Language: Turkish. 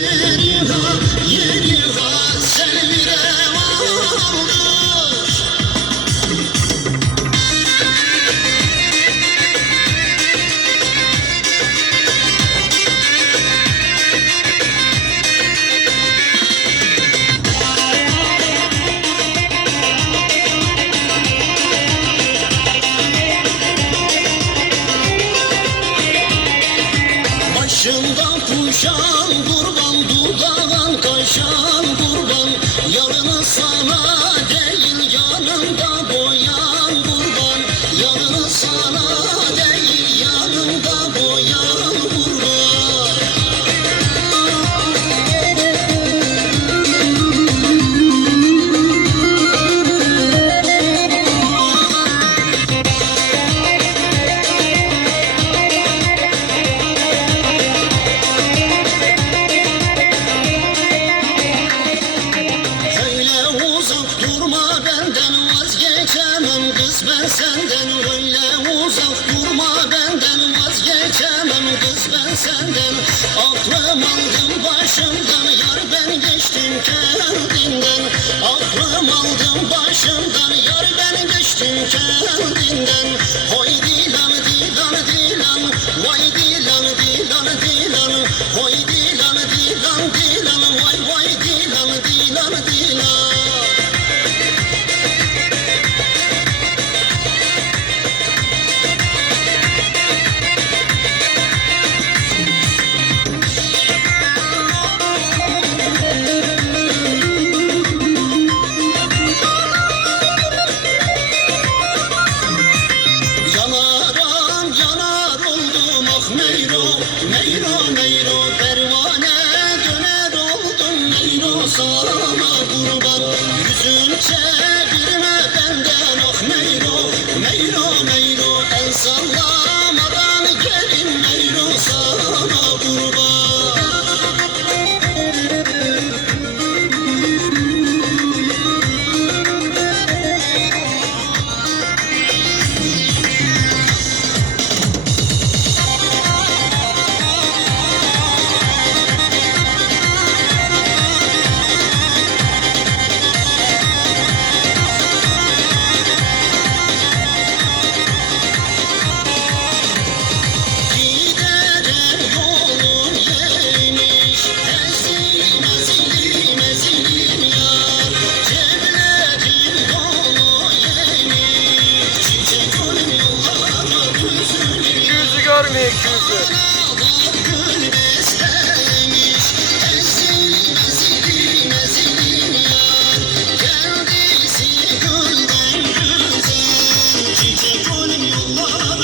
you. Vazgeçemem kız ben senden Öyle uzak durma. Benden vazgeçemem kız ben senden. Aklım aldım başımdan yar ben geçtim kendinden Aklım aldım başımdan yar ben geçtim kendinden Hoy dilan dilan dilan Vay dilan dilan dilan. Hoy dilan dilan dilan Vay vay dilan dilan dilan Richard.